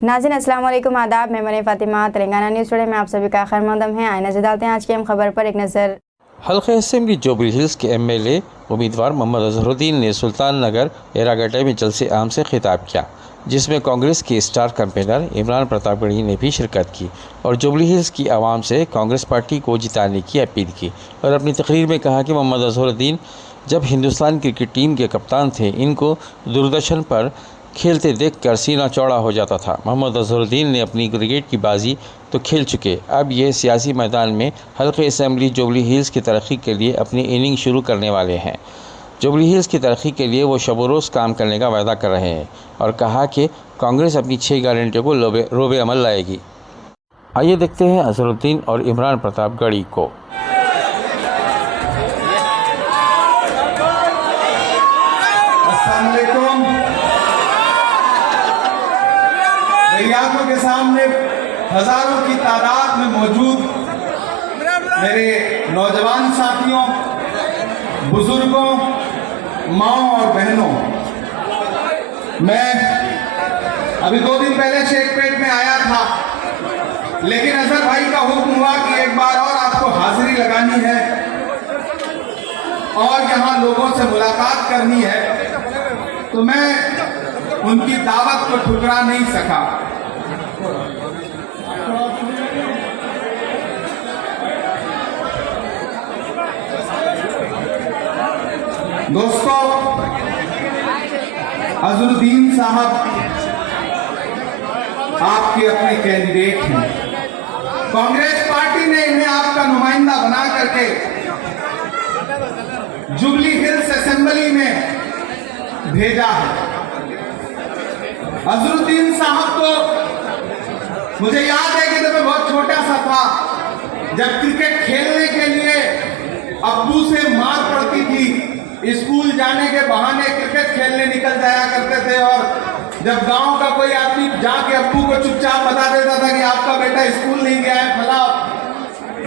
नाज़रीन अस्सलाम वालेकुम, आदाब। मैं मरीम फ़ातिमा, तेलंगाना न्यूज़ टुडे में आप सभी का खैर मक़दम है। आइए नज़र डालते हैं आज की अहम खबर पर एक नज़र। हल्का असेंबली जुबली हिल्स के एमएलए उम्मीदवार मोहम्मद अजहरुद्दीन ने सुल्तान नगर एरागड्डा में जलसे आम से खिताब किया, जिसमें कांग्रेस के स्टार कैंपेनर इमरान प्रतापगढ़ी ने भी शिरकत की और जुबली हिल्स की आवाम से कांग्रेस पार्टी को जिताने की अपील की और अपनी तकरीर में कहा कि मोहम्मद अजहरुद्दीन जब हिंदुस्तान क्रिकेट टीम के कप्तान थे, इनको दूरदर्शन पर खेलते देखकर सीना चौड़ा हो जाता था। मोहम्मद अजहरुद्दीन ने अपनी क्रिकेट की बाजी तो खेल चुके, अब ये सियासी मैदान में हल्के असेंबली जुबली हिल्स की तरक्की के लिए अपनी इनिंग शुरू करने वाले हैं। जुबली हिल्स की तरक्की के लिए वो शब रोज़ काम करने का वादा कर रहे हैं और कहा कि कांग्रेस अपनी 6 गारंटियों को रोबे अमल लाएगी। आइए देखते हैं अजहरुद्दीन और इमरान प्रतापगढ़ी को। आंखों के सामने हजारों की तादाद में मौजूद मेरे नौजवान साथियों, बुजुर्गों, माओ और बहनों, मैं अभी 2 दिन पहले शेखपेट में आया था, लेकिन अजहर भाई का हुक्म हुआ कि एक बार और आपको हाजिरी लगानी है और यहाँ लोगों से मुलाकात करनी है, तो मैं उनकी दावत को ठुकरा नहीं सका। दोस्तों, अजहरुद्दीन साहब आपके अपने कैंडिडेट हैं। कांग्रेस पार्टी ने इन्हें आपका नुमाइंदा बना करके जुबली हिल्स असेंबली में भेजा है। अजहरुद्दीन साहब को मुझे याद है कि जब मैं बहुत छोटा सा था, जब क्रिकेट खेलने के लिए अब्बू से मार पड़ती थी, स्कूल जाने के बहाने क्रिकेट खेलने निकल जाया करते थे और जब गांव का कोई आदमी जाके अब्बू को चुपचाप बता देता था कि आपका बेटा स्कूल नहीं गया है, फला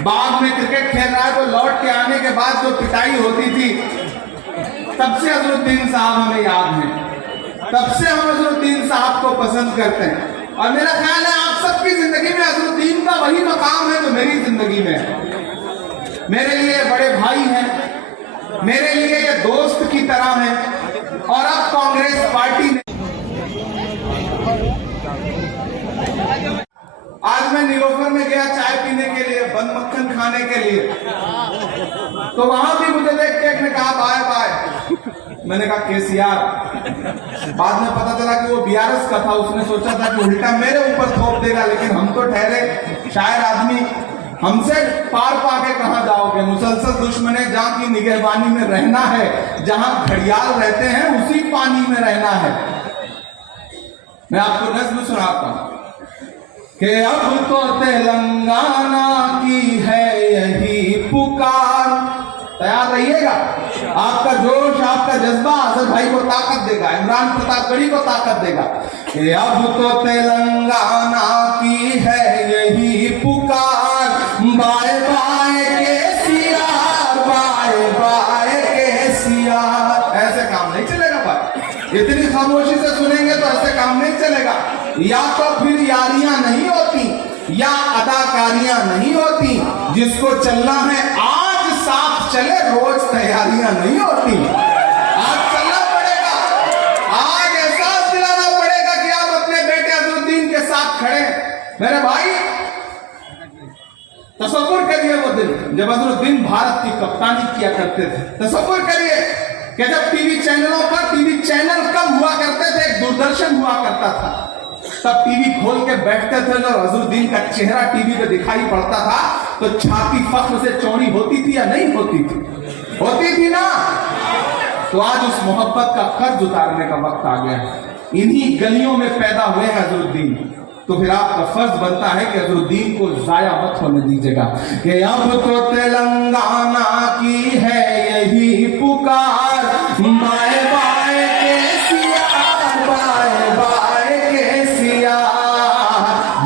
बाग में क्रिकेट खेल रहा है, तो लौट के आने के बाद जो पिटाई होती थी, तब से अजहरुद्दीन साहब हमें याद है, तब से हम अजहरुद्दीन साहब को पसंद करते हैं। और मेरा ख्याल है आप सबकी जिंदगी में अजहरुद्दीन का वही मकाम है जो मेरी जिंदगी में है। मेरे लिए बड़े भाई हैं, मेरे लिए ये दोस्त की तरह है। और अब कांग्रेस पार्टी ने, आज मैं नीलोफर में गया चाय पीने के लिए, बंद मक्खन खाने के लिए, तो वहां भी मुझे देख के एक ने कहा बाय बाय। मैंने कहा केसीआर। बाद में पता चला कि वो बीआरएस का था, उसने सोचा था कि उल्टा मेरे ऊपर थोप देगा, लेकिन हम तो ठहरे शायर आदमी, हमसे पार पाके कहां जाओगे। मुसलसल दुश्मने जहां की निगहबानी में रहना है, जहां घड़ियाल रहते हैं उसी पानी में रहना है। मैं आपको नज़्म सुनाता हूं कि अब तो तेलंगाना की है यही पुकार। तैयार रहिएगा, आपका जोश, आपका जज्बा अजहर भाई को ताकत देगा, इमरान प्रतापगढ़ी को ताकत देगा कि अब तो तेलंगाना की है यही पुकार। Bye bye KCR, bye bye KCR. ऐसे काम नहीं चलेगा भाई, इतनी खामोशी से सुनेंगे तो ऐसे काम नहीं चलेगा। या तो फिर यारियां नहीं होती या अदाकारियां नहीं होती, जिसको चलना है आज साथ चले, रोज तैयारियां नहीं होती। आज चलना पड़ेगा, आज एहसास दिलाना पड़ेगा कि आप अपने बेटे अजहरुद्दीन के साथ खड़े। मेरे भाई, तसव्वुर करिए वो दिन जब अजहरुद्दीन भारत की कप्तानी किया करते थे। तसव्वुर करिए कि जब टीवी चैनलों पर, टीवी चैनल कम हुआ करते थे, दूरदर्शन हुआ करता था, तब टीवी खोल के बैठते थे और अजहरुद्दीन का चेहरा टीवी पे दिखाई पड़ता था तो छाती फख्र से चौड़ी होती थी या नहीं होती थी? होती थी ना। तो आज उस मोहब्बत का कर्ज उतारने का वक्त आ गया है। इन्हीं गलियों में पैदा हुए हैं अजहरुद्दीन, तो फिर आपका फर्ज बनता है कि अजहरुद्दीन को जाया मत होने दीजिएगा कि अब तो तेलंगाना की है यही पुकार। Bye bye KCR, bye bye KCR.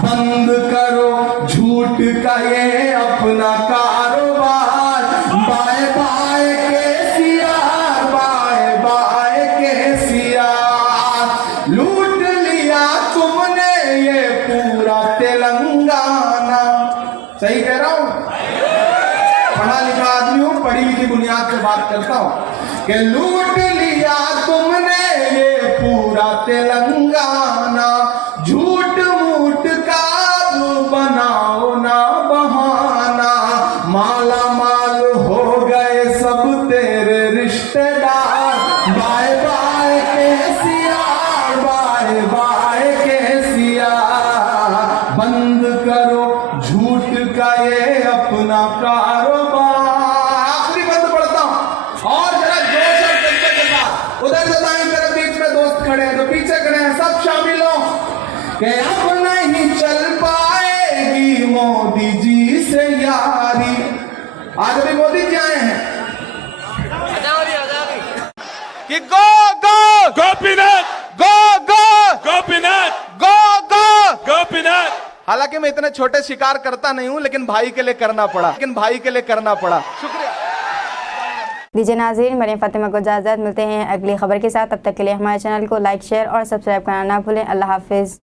बंद करो झूठ का ये अपना कारोबार। Bye bye KCR, bye bye KCR. लूट लिया तुमने ये पढ़ा लिखा आदमी हूं, पढ़ी लिखी बुनियाद से बात करता हूं कि लूट लिया तुमने ये पूरा तेलंगाना, झूठ मूठ का बनाओ ना बहाना, माला माल हो गए सब तेरे रिश्तेदार, bye bye KCR, bye bye KCR, बंद करो झूठ का ये अपना कारोबार। आखिरी बंद पढ़ता हूं और जरा जोश और जज्बे के साथ। उधर से दाएं तरफ बीच में दोस्त खड़े हैं, तो पीछे खड़े हैं, सब शामिल हो कि अब नहीं चल पाएगी मोदी जी से यारी। आज अभी मोदी जी आए हैं कि गो गो गोपीनाथ गो गो गोपीनाथ गो गो। गोपीनाथ। हालांकि मैं इतने छोटे शिकार करता नहीं हूं, लेकिन भाई के लिए करना पड़ा, शुक्रिया। दीजिए नाज़रीन, मरियम फातिमा को इजाज़त, मिलते हैं अगली खबर के साथ। तब तक के लिए हमारे चैनल को लाइक, शेयर और सब्सक्राइब करना ना भूलें। अल्लाह हाफिज़।